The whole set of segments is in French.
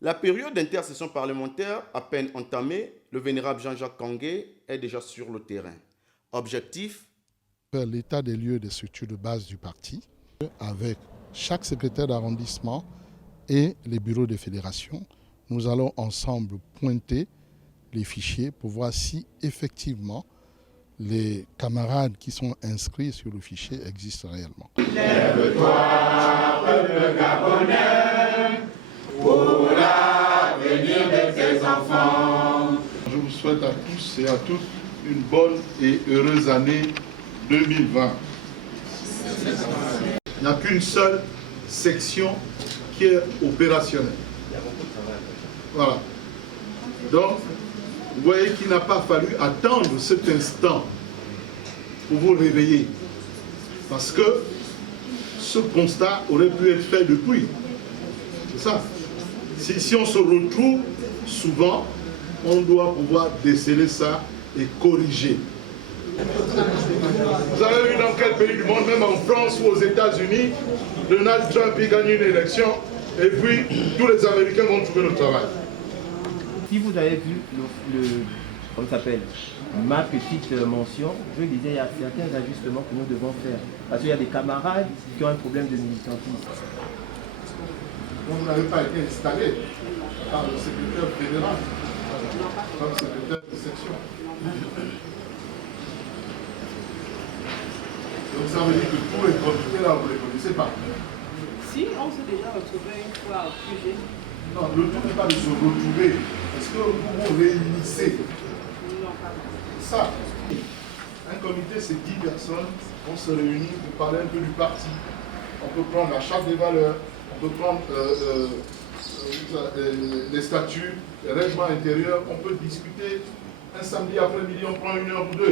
La période d'intercession parlementaire, à peine entamée, le vénérable Jean-Jacques Kangué est déjà sur le terrain. Objectif: faire l'état des lieux des structures de base du parti, avec chaque secrétaire d'arrondissement et les bureaux de fédération. Nous allons ensemble pointer les fichiers pour voir si effectivement les camarades qui sont inscrits sur le fichier existent réellement. Lève-toi, peuple gabonais, pour l'avenir de tes enfants. Je vous souhaite à tous et à toutes une bonne et heureuse année 2020. Il n'y a qu'une seule section qui est opérationnelle. Voilà. Donc, vous voyez qu'il n'a pas fallu attendre cet instant pour vous réveiller. Parce que ce constat aurait pu être fait depuis. C'est ça. Si on se retrouve souvent, on doit pouvoir déceler ça et corriger. Vous avez vu dans quel pays du monde, même en France ou aux États-Unis, Donald Trump il gagne une élection et puis tous les Américains vont trouver le travail. Si vous avez vu comment ça s'appelle, ma petite mention, je disais il y a certains ajustements que nous devons faire. Parce qu'il y a des camarades qui ont un problème de militantisme. Vous n'avez pas été installé par le secrétaire fédéral, comme secrétaire de section. Donc ça veut dire que tous les contrôleurs là, vous ne les connaissez pas. Si, on s'est déjà retrouvé une fois au QG. Non, le tout n'est pas de se retrouver. Est-ce que vous vous réunissez? Non, pas C'est ça. Un comité, c'est 10 personnes. On se réunit pour parler un peu du parti. On peut prendre la charte des valeurs, on peut prendre les statuts, les règlements intérieurs. On peut discuter. Un samedi après-midi, on prend 1 heure ou 2.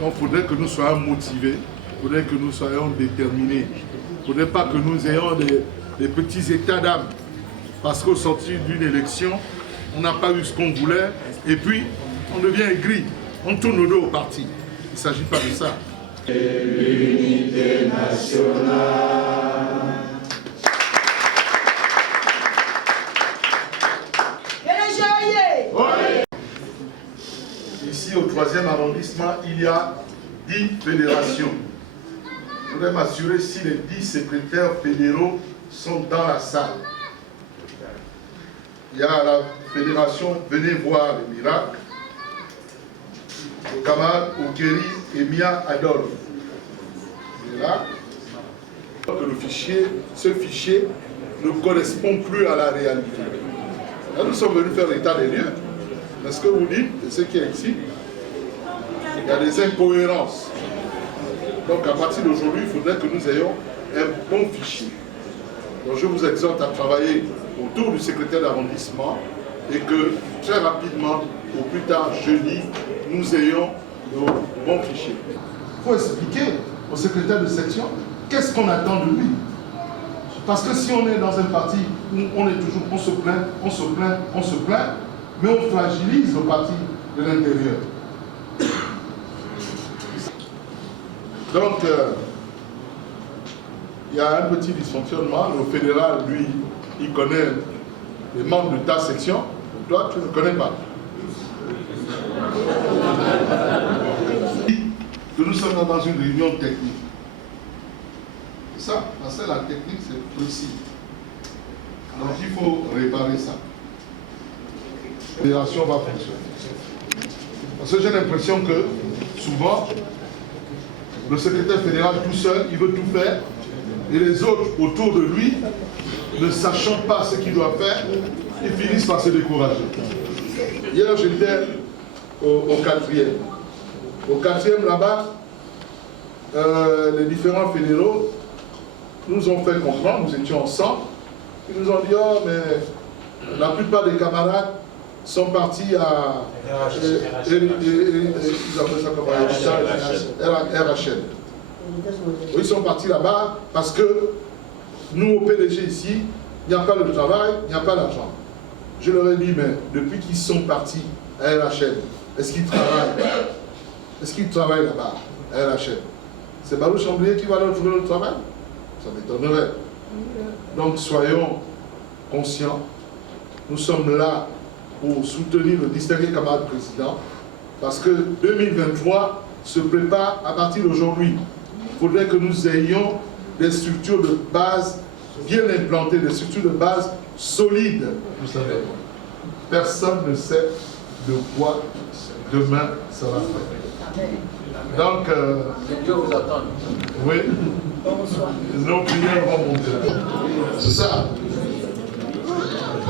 Donc il faudrait que nous soyons motivés, il faudrait que nous soyons déterminés. Il ne faudrait pas que nous ayons des petits états d'âme. Parce qu'au sortir d'une élection, on n'a pas eu ce qu'on voulait, et puis on devient aigri, on tourne le dos au parti. Il ne s'agit pas de ça. L'unité nationale. Ici, au 3e arrondissement, il y a 10 fédérations. Je voudrais m'assurer si les 10 secrétaires fédéraux sont dans la salle. Il y a la fédération Venez voir le miracle, le camarade Okeri et Mia Adolphe. Il est là. Ce fichier ne correspond plus à la réalité. Là, nous sommes venus faire l'état des lieux. Mais ce que vous dites, et ce qui est ici, il y a des incohérences. Donc à partir d'aujourd'hui, il faudrait que nous ayons un bon fichier. Donc je vous exhorte à travailler autour du secrétaire d'arrondissement et que très rapidement, au plus tard jeudi, nous ayons nos bons fichiers. Il faut expliquer au secrétaire de section qu'est-ce qu'on attend de lui. Parce que si on est dans un parti où on se plaint, mais on fragilise le parti de l'intérieur. Donc, il y a un petit dysfonctionnement. Le fédéral, lui, il connaît les membres de ta section. Toi, tu ne connais pas. Que nous sommes dans une réunion technique. C'est ça, parce que la technique, c'est précis. Donc, il faut réparer ça. La fédération va fonctionner. Parce que j'ai l'impression que, souvent, le secrétaire fédéral tout seul, il veut tout faire, et les autres autour de lui, ne sachant pas ce qu'il doit faire, ils finissent par se décourager. Hier, j'étais au 4e. Au 4e, là-bas, les différents fédéraux nous ont fait comprendre, nous étions ensemble, ils nous ont dit, oh, mais la plupart des camarades sont partis à RHL. Ils sont partis là-bas parce que nous, au PDG ici, il n'y a pas le travail, il n'y a pas l'argent. Je leur ai dit, mais depuis qu'ils sont partis à RHL, est-ce qu'ils travaillent? Est-ce qu'ils travaillent là-bas, à RHL? C'est Barou Chamblier qui va leur trouver le travail? Ça m'étonnerait. Donc soyons conscients. Nous sommes là pour soutenir le distingué camarade président, parce que 2023 se prépare à partir d'aujourd'hui. Il faudrait que nous ayons des structures de base bien implantées, des structures de base solides. Vous savez, personne ne sait de quoi demain sera fait. Donc, Dieu vous attend. oui, nos prières vont monter là. C'est ça.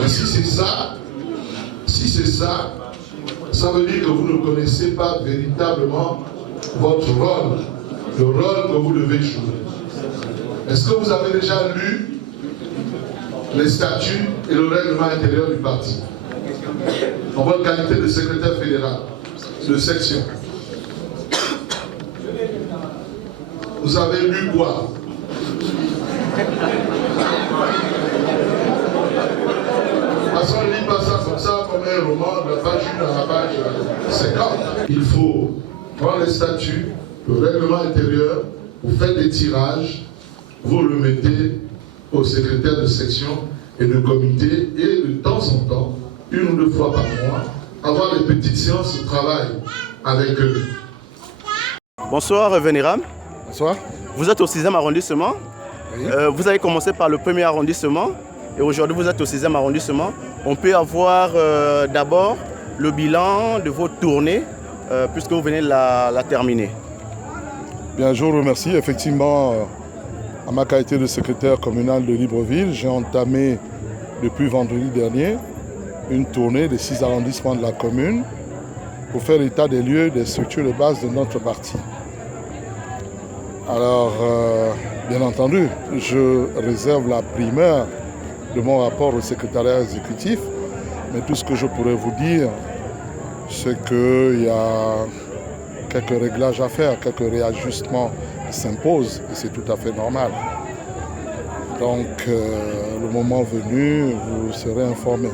Mais si c'est ça, ça veut dire que vous ne connaissez pas véritablement votre rôle, le rôle que vous devez jouer. Est-ce que vous avez déjà lu les statuts et le règlement intérieur du parti en votre qualité de secrétaire fédéral de section? Vous avez lu quoi? Parce qu'on ne lit pas ça comme ça, comme un roman de la page 1 à la page 50. Il faut prendre les statuts, le règlement intérieur, vous faites des tirages, vous le mettez au secrétaire de section et de comité, et de temps en temps, une ou deux fois par mois, avoir des petites séances de travail avec eux. Bonsoir Vénéram. Bonsoir. Vous êtes au 6e arrondissement. Oui. Vous avez commencé par le 1er arrondissement et aujourd'hui vous êtes au 6e arrondissement. On peut avoir d'abord le bilan de vos tournées puisque vous venez de la terminer. Bien, je vous remercie. Effectivement, à ma qualité de secrétaire communal de Libreville, j'ai entamé depuis vendredi dernier une tournée des 6 arrondissements de la commune pour faire l'état des lieux des structures de base de notre parti. Alors, bien entendu, je réserve la primeur de mon rapport au secrétariat exécutif, mais tout ce que je pourrais vous dire, c'est qu'il y a quelques réglages à faire, quelques réajustements qui s'imposent, et c'est tout à fait normal. Donc, le moment venu, vous serez informés.